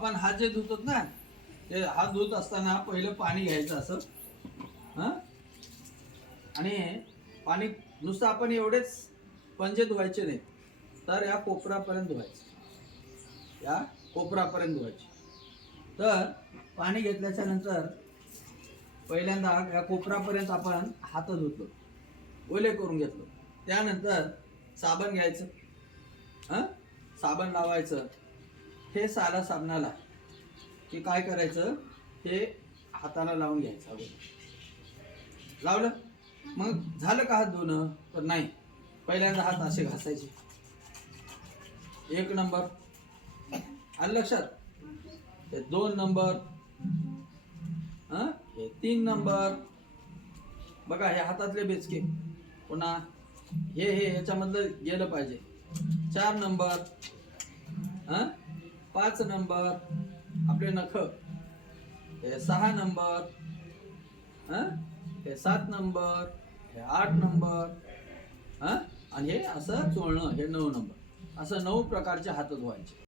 आपण हात जे धुतोत ना ते हात धुत असताना पहिलं पाणी घ्यायचं असं. हां? आणि पाणी नुसतं आपण एवढेच पंजे धुवायचे नाही तर या कोपरापर्यंत धुवायचे. या कोपरापर्यंत धुवायचे. तर पाणी घेतल्याच्या नंतर पहिल्यांदा या कोपरापर्यंत आपण हात धुतलो ओले करून घेतलो त्यानंतर साबण घ्यायचं. हां? साबण लावायचं. हे साला साबणाला की काय करायचं? हे हाताला लावून घ्यायचं. अगोदर लावलं? मग झालं का हात धुणं? तर नाही. पहिल्यांदा हात असे घासायचे. एक नंबर. आलं लक्षात? हे दोन नंबर. हे? तीन नंबर. बघा हे हातातले बेचके. पुन्हा हे हे ह्याच्यामधलं गेलं पाहिजे. चार नंबर. हां? पाच नंबर आपले नख. हे सहा नंबर हे? सात नंबर हे आठ नंबर हा? आणि हे असं चोळणं हे नऊ नंबर. असं नऊ प्रकारचे हात धुवायचे.